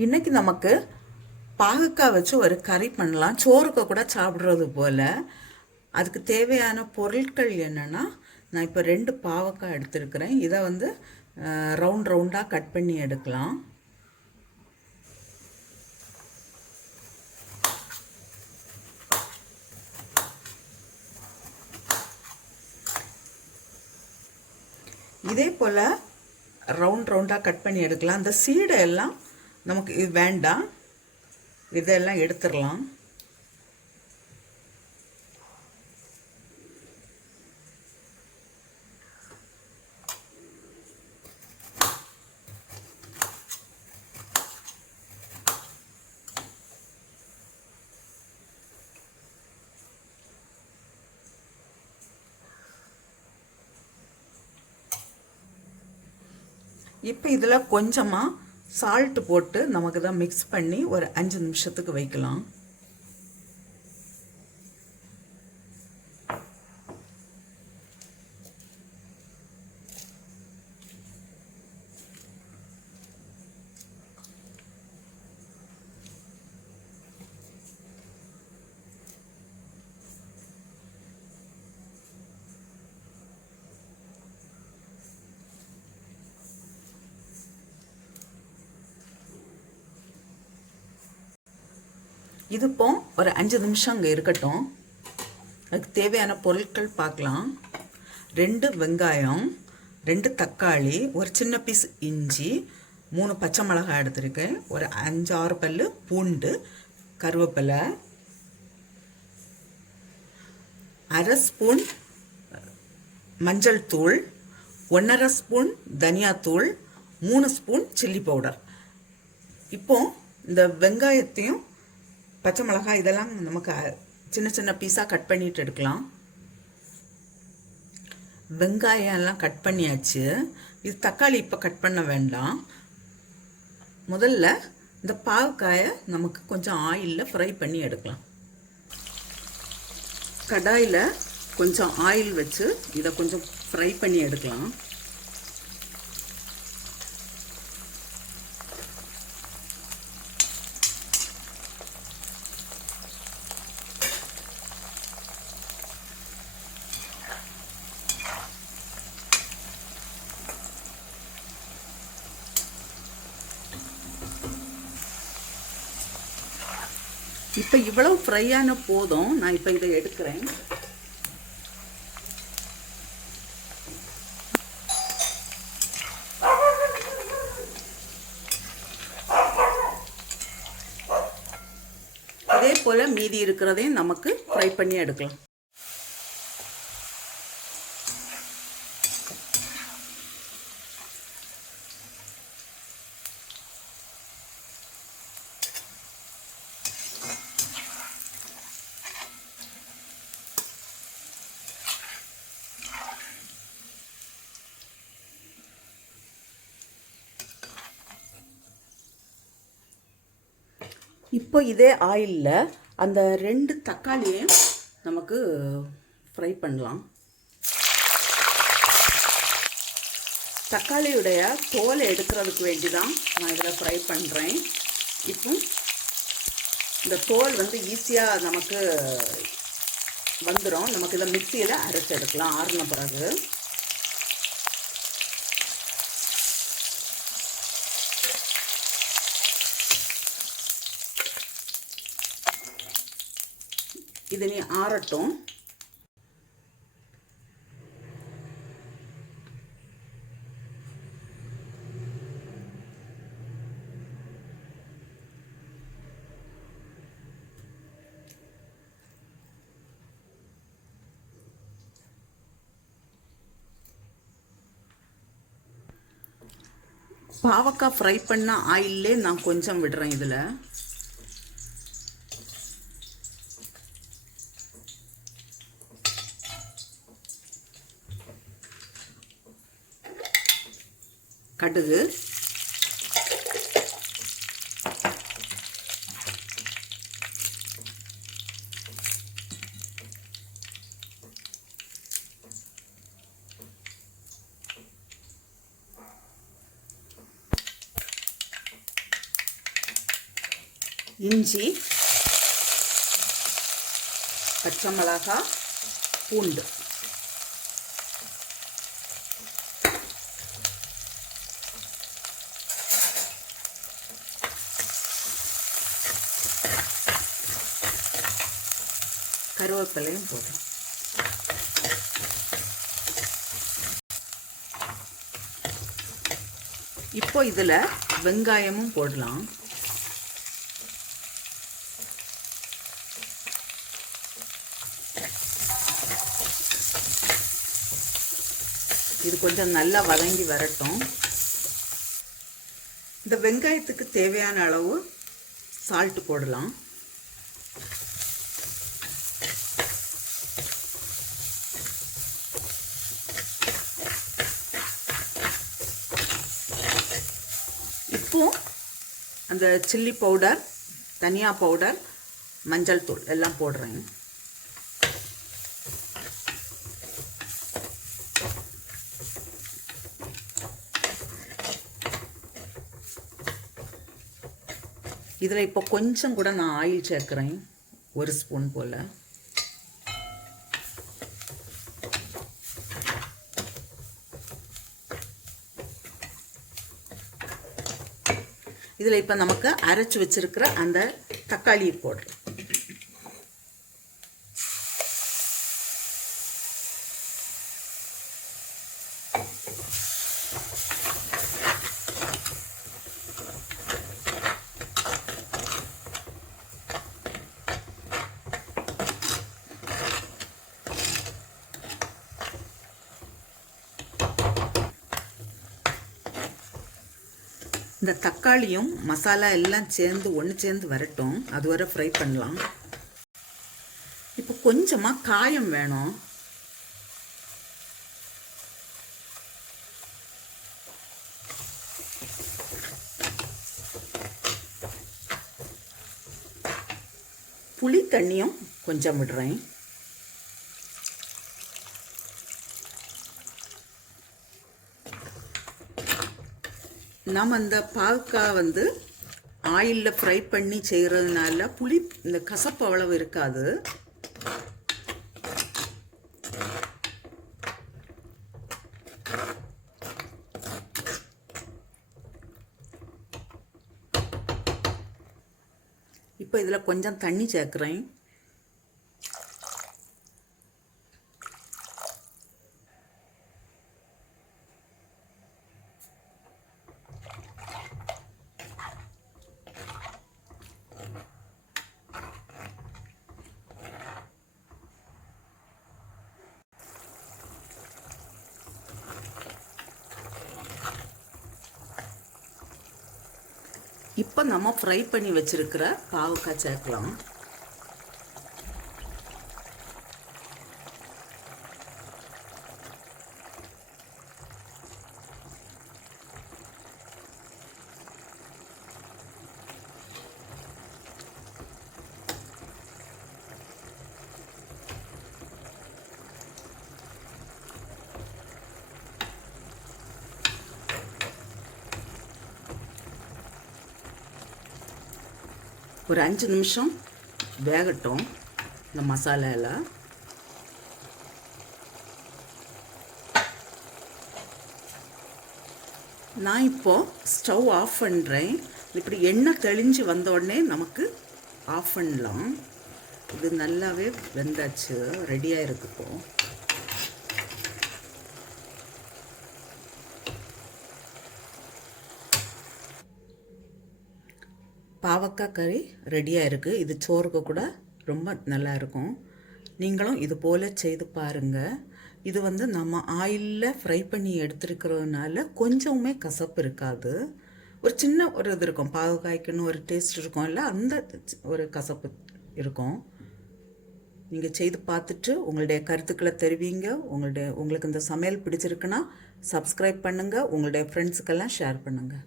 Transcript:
இன்னைக்கு நமக்கு பாகக்காய் வச்சு ஒரு கறி பண்ணலாம். சோறுக்கு கூட சாப்பிட்றது போல். அதுக்கு தேவையான பொருட்கள் என்னென்னா, நான் இப்போ 2 பாவக்காய் எடுத்துருக்கிறேன். இதை வந்து ரவுண்ட் ரவுண்டாக கட் பண்ணி எடுக்கலாம். இதே போல் ரவுண்ட் ரவுண்டாக கட் பண்ணி எடுக்கலாம். அந்த சீடை எல்லாம் நமக்கு இது வேண்டாம், இதெல்லாம் எடுத்துடலாம். இப்போ இதில் கொஞ்சமாக சால்ட்டு போட்டு நமக்கு தான் மிக்ஸ் பண்ணி ஒரு 5 நிமிஷத்துக்கு வைக்கலாம். இது இப்போ ஒரு 5 நிமிஷம் அங்கே இருக்கட்டும். அதுக்கு தேவையான பொருட்கள் பார்க்கலாம். 2 வெங்காயம், 2 தக்காளி, ஒரு சின்ன பீஸ் இஞ்சி, 3 பச்சை மிளகாய் எடுத்திருக்கேன், ஒரு 5-6 பல்லு பூண்டு, கருவேப்பிலை, 1/2 ஸ்பூன் மஞ்சள் தூள், 1/2 ஸ்பூன் தனியாத்தூள், 3 ஸ்பூன் சில்லி பவுடர். இப்போ இந்த வெங்காயத்தையும் பச்சை மிளகாய் இதெல்லாம் நமக்கு சின்ன சின்ன பீஸாக கட் பண்ணிட்டு எடுக்கலாம். வெங்காயம் எல்லாம் கட் பண்ணியாச்சு. இது தக்காளி இப்போ கட் பண்ண வேண்டாம். முதல்ல இந்த பாவக்காயை நமக்கு கொஞ்சம் ஆயிலில் ஃப்ரை பண்ணி எடுக்கலாம். கடாயில் கொஞ்சம் ஆயில் வச்சு இதை கொஞ்சம் ஃப்ரை பண்ணி எடுக்கலாம். இப்போ இவ்வளவு ஃப்ரையான போதும். நான் இப்போ இதை எடுக்கிறேன். இதே போல் மீதி இருக்கிறதையும் நமக்கு ஃப்ரை பண்ணி எடுக்கலாம். இப்போ இதே ஆயிலில் அந்த 2 தக்காளியையும் நமக்கு ஃப்ரை பண்ணலாம். தக்காளியுடைய தோலை எடுக்கிறதுக்கு வேண்டி தான் நான் இதில் ஃப்ரை பண்ணுறேன். இப்போ இந்த தோல் வந்து ஈஸியாக நமக்கு வந்துடும். நமக்கு இதை மிக்சியில் அரைச்சி எடுக்கலாம் ஆறின பிறகு. இது நீ ஆறட்டும். பாவக்காய் ஃப்ரை பண்ண ஆயிலே நான் கொஞ்சம் விடுறேன். இதில் கடுகு, இஞ்சி, பச்சை மிளகாய், பூண்டு. கருவேப்பிலையும் போடுறோம். இப்போ இதில் வெங்காயமும் போடலாம். இது கொஞ்சம் நல்லா வதங்கி வரட்டும். இந்த வெங்காயத்துக்கு தேவையான அளவு சால்ட் போடலாம். இப்போ அந்த சில்லி பவுடர், தனியா பவுடர், மஞ்சள் தூள் எல்லாம் போடுறேன். இதில் இப்போ கொஞ்சம் கூட நான் ஆயில் சேர்க்குறேன், 1 ஸ்பூன் போல். இதில் இப்போ நமக்கு அரைச்சி வச்சிருக்கிற அந்த தக்காளியை போடுறேன். இந்த தக்காளியும் மசாலா எல்லாம் சேர்ந்து ஒன்று சேர்ந்து வரட்டும், அது வரை ஃப்ரை பண்ணலாம். இப்போ கொஞ்சமாக காயம் வேணும். புளி தண்ணியும் கொஞ்சம் விடுறேன். நாம் அந்த பாவக்காய் வந்து ஆயிலில் ஃப்ரை பண்ணி செய்கிறதுனால புளி இந்த கசப்பு அவ்வளவு இருக்காது. இப்போ இதில் கொஞ்சம் தண்ணி சேர்க்குறேன். இப்போ நம்ம ஃப்ரை பண்ணி வச்சிருக்கிற பாவக்காய் சேர்க்கலாம். ஒரு 5 நிமிஷம் வேகட்டும் இந்த மசாலாவில். நான் இப்போது ஸ்டவ் ஆஃப் பண்ணுறேன். இப்படி எண்ணெய் தெளிஞ்சு வந்த உடனே நமக்கு ஆஃப் பண்ணலாம். இது நல்லாவே வெந்தாச்சு, ரெடியாக இருக்கு. இப்போது பாவக்காய் கறி ரெடியாக இருக்குது. இது சோறுக்கு கூட ரொம்ப நல்லா இருக்கும். நீங்களும் இது போல் செய்து பாருங்கள். இது வந்து நம்ம ஆயிலில் ஃப்ரை பண்ணி எடுத்துருக்கிறதுனால கொஞ்சமே கசப்பு இருக்காது. ஒரு சின்ன ஒரு இது இருக்கும், பாவக்காய்க்குன்னு ஒரு டேஸ்ட் இருக்கும் இல்லை, அந்த ஒரு கசப்பு இருக்கும். நீங்கள் செய்து பார்த்துட்டு உங்களுடைய கருத்துக்களை தெரிவிங்க. உங்களுக்கு இந்த சமையல் பிடிச்சிருக்குன்னா சப்ஸ்கிரைப் பண்ணுங்கள், உங்களுடைய ஃப்ரெண்ட்ஸுக்கெல்லாம் ஷேர் பண்ணுங்கள்.